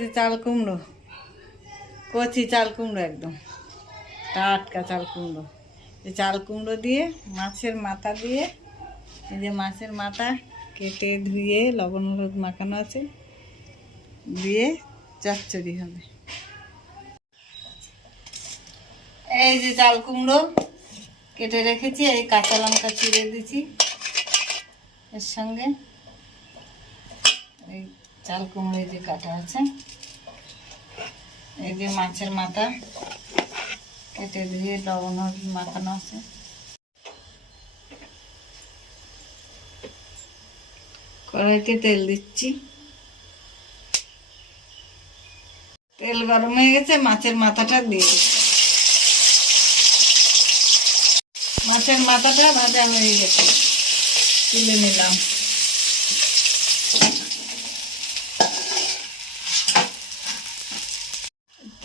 যে চাল কুমড়ো, কচি চাল কুমড়ো একদম, টাটকা চাল কুমড়ো। এই চাল কুমড়ো দিয়ে, মাছের মাথা দিয়ে, এই যে মাছের মাথা কেটে ধুয়ে লবণ হলুদ মাখানো আছে, দিয়ে চচ্চড়ি হবে। এই যে চাল কুমড়ো কেটে রেখেছি, এই কাঁচা লঙ্কা চিড়ে দিছি এর সঙ্গে। এই চাল কুমড়ো এই যে কাটা আছে। এই যে মাছের মাথা, কেটে দিয়ে লবণ মাখানো আছে। কড়াইতে তেল দিচ্ছি। তেল গরম হয়ে গেছে, মাছের মাথাটা দিয়ে মাছের মাথাটা ভাজা হয়ে গেছে, তুলে নিলাম।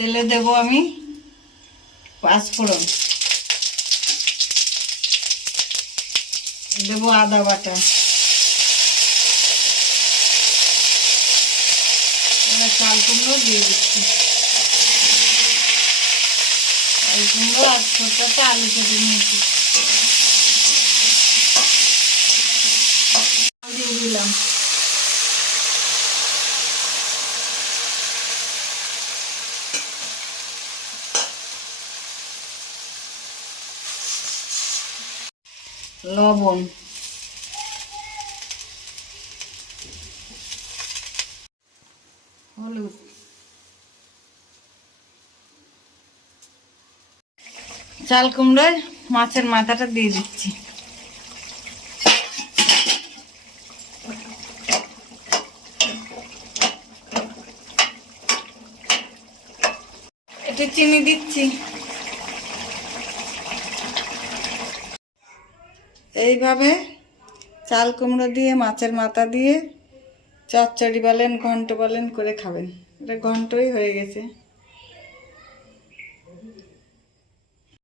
তেলে দেব আমি পাঁচফোড়ন। দেবো আদা বাটা। চাল কুমড়ো দিয়ে দিচ্ছি। চাল কুমড়ো আর ছোটটা আলু কেটে নিয়েছি দিয়ে দিলাম লবণ। হলুদ। চাল কুমড়োয় মাছের মাথাটা দিয়ে দিচ্ছি। চিনি দিচ্ছি। এইভাবে চাল কুমড়ো দিয়ে, মাছের মাথা দিয়ে, চচ্চড়ি বলেন, ঘন্ট বলেন করে খাবেন। এটা ঘন্টই হয়ে গেছে।